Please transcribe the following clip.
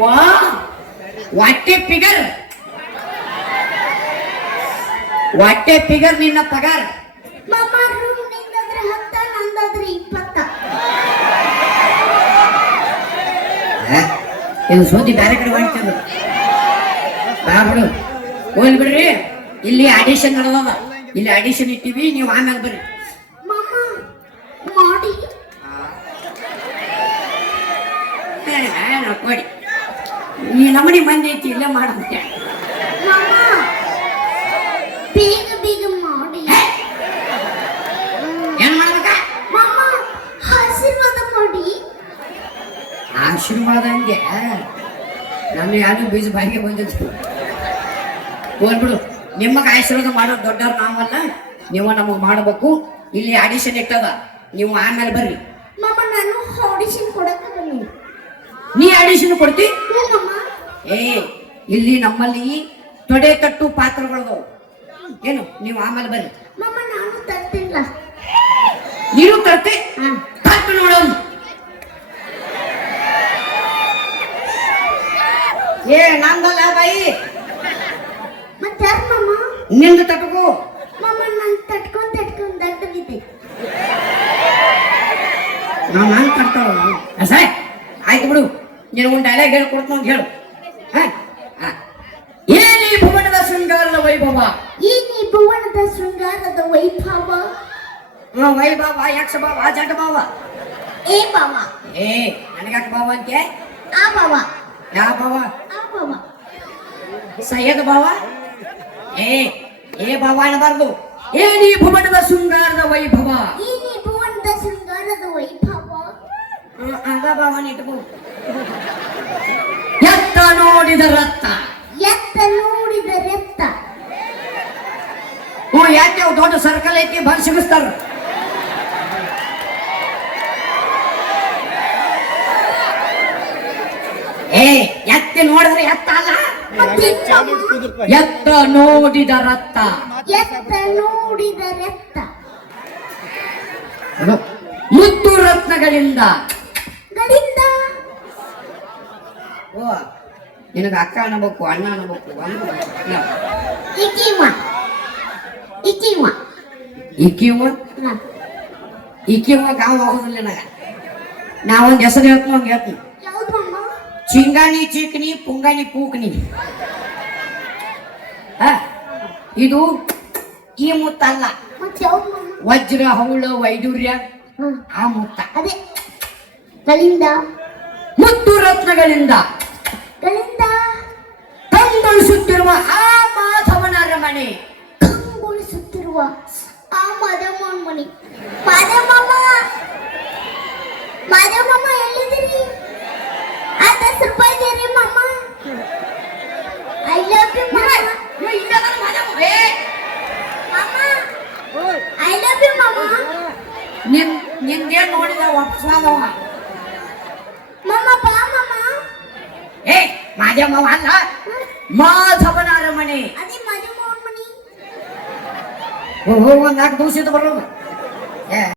ವಾ ವಾಟೆ figure ವಾಟೆ figure ನಿನ್ನ ಪಗಾರ? ಇದು ಸುದ್ದಿ ಬೇರೆ ಕಡೆ ಮಾಡ್ತಿದ್ರು ಬಿಡು. ಹೋಗ್ಲಿ ಬಿಡ್ರಿ. ಇಲ್ಲಿ ಆಡಿಷನ್ ನಡೆದದ. ಇಲ್ಲಿ ಆಡಿಷನ್ ಇಟ್ಟಿವಿ ನೀವು ಆಮೇಲೆ ಬರ್ರಿ ಮಾಮ ಮಾಡಿ ನೋಡಿ ಈ ನಮನಿ ಮಂದಿ ಐತಿ ಇಲ್ಲೇ ಮಾಡಂತೆ ಮಾಮ ಬೇಗ ಬೇಗ ಮಾಡಿ. ಏನ್ ಮಾಡ್ಬೇಕ? ಮಾಮ ಆಶೀರ್ವಾದ ಮಾಡಿ. ಆಶೀರ್ವಾದ ಹಂಗೆ ನಾನು ಯಾರು ಬೀಜ ಬಾಯಿಗೆ ಬಂದಿದ್ದು ಹೋಗ್ಬಿಡು ನಿಮಗೆ ಆಶೀರ್ವಾದ ಮಾಡೋದು ದೊಡ್ಡವ್ರು ನಾವಲ್ಲ ನೀವು ನಮಗೆ ಮಾಡಬೇಕು. ಇಲ್ಲಿ ಆಡಿಷನ್ ಇಟ್ಟದ. ನೀವು ಆಮೇಲೆ ಬರ್ರಿ. ಮಾಮ ನಾನು ಆಡಿಷನ್ ಬನ್ನಿ ನೀ ಅಡಿಷನ್ ಕೊಡ್ತಿ? ಏ ಇಲ್ಲಿ ನಮ್ಮಲ್ಲಿ ತೊಡೆ ತಟ್ಟು ಪಾತ್ರಗಳದವು. ಏನು ನೀವು ಆಮೇಲೆ ಬರ್ರಿ. ನಾನು ನೀನು ತರ್ತಿ? ತಟ್ಟು ನೋಡೋಣ ಏ ನಂದಲ್ಲ ಬಾಯಿ. ಮತ್ತೆ ನಿಂದು ನಾನು ತಟ್ಕೊಂಡ್ ನಾನು ತರ್ತಾವ ಸರಿ ಆಯ್ತು ಬಿಡು. ನೀನು ಒಂದು ಡೈಲಾಗ್ ಹೇಳ್ಕೊಡ್ತು ಅಂತ ಹೇಳು. ಏನಿ ಭುವನದ ಶೃಂಗಾರದ ವೈಭವ? ಏನಿ ಭುವನದ ಶೃಂಗಾರದ ವೈಭವ? ವೈಭವ ಯಕ್ಷ ಭಾವ ಜಟ ಭಾವ. ಏ ಭಾವ? ಏ ನನಗಾಕ ಭಾವ ಅಂತೆ ಆ ಭಾವ? ಯಾವ ಭಾವ? ಆ ಭಾವ. ಸಯ್ಯದ ಭಾವ? ಏ ಏ ಭಾವ ಅನ್ನಬಾರ್ದು. ಏನಿ ಭುವನದ ಶೃಂಗಾರದ ವೈಭವ? ಏನಿ ಭುವನದ ಶೃಂಗಾರದ ವೈಭವ? ಅಂಗ ಭಾವನ ಇಟ್ಕೋ. ಎತ್ತ ನೋಡಿದ ರಕ್ತ. ಎತ್ತ ನೋಡಿದ ರಕ್ತ. ಹ್ಞೂ ಯಾಕೆ ದೊಡ್ಡ ಸರ್ಕಲ್ ಐತಿ? ಬಂದ್ ಸಿಗಿಸ್ತಾರ ಏ ಎತ್ತಿ ನೋಡಿದ್ರೆ ಎತ್ತ ಅಲ್ಲ? ಎತ್ತ ನೋಡಿದ ರಕ್ತ. ಎತ್ತ ನೋಡಿದ ರಕ್ತ. ಮುತ್ತು ರತ್ನಗಳಿಂದ ನಿನಗ ಅಕ್ಕ ಅನ್ನಬೇಕು ಅಣ್ಣ ಅನ್ನಬೇಕು ಒಂದು ಇಕಿವ ಈಕಿವ ಹ. ಈಕಿವ ಗಾವ ಹೋಗುದಿಲ್ಲ ನನಗ? ನಾ ಒಂದ್ ಹೆಸರು ಹೇಳ್ತೀನಿ ಹಂಗ ಹೇಳ್ತೀನಿ ಚಿಂಗಾಣಿ ಚೀಕಣಿ ಪುಂಗಾಣಿ ಪೂಕಣಿ. ಹ? ಇದು ಈ ಮುತ್ತ ಅಲ್ಲ. ಮತ್ತೆ ಯಾವ್ದು ಮಾಮ ವಜ್ರ ಹೌಳ ವೈಡೂರ್ಯ ಆ ಮುತ್ತ. ಅದೇ. ಕಲಿಂದ ಮುತ್ತು ರತ್ನಗಳಿಂದ. ಗಳಿಂದ ತಂಗೊಳಿಸುತ್ತಿರುವ ಆ ಮಾಧವನ ಅರಮನೆ ಕಂಗೊಳಿಸುತ್ತಿರುವ ಆ ಮದಮ್ಮನ ಮನೆ ಮದಮಮ್ಮ ಮದಮಮ್ಮ ಎಲ್ಲಿದ್ದೀರಿ ಆ ದಸ್ ರೂಪಾಯಿ ದೇರಿ ಮಮ್ಮ ಐ ಲವ್ ಯು ಮಮ್ಮ ಮಮ್ಮ ಐ ಲವ್ ಯು ಮಮ್ಮ ನಿನ್ ನಿನ್ಗೆ ನೋಡಿದ ವಾಪಸ್ ಮಾಧವ ಮಮ್ಮ ಬಾ ಮಮ್ಮ ಏ ಮಾಧವ ಅಲ್ಲ ಮಾಧವನ ಅರಮನೆ ಅದೇ ಮದಮ್ಮನ ಮನೆ ಹೋಗಿ ಒಂದ್ ನಾಲ್ಕು ದಿವಸ ಬರೋದು ಏ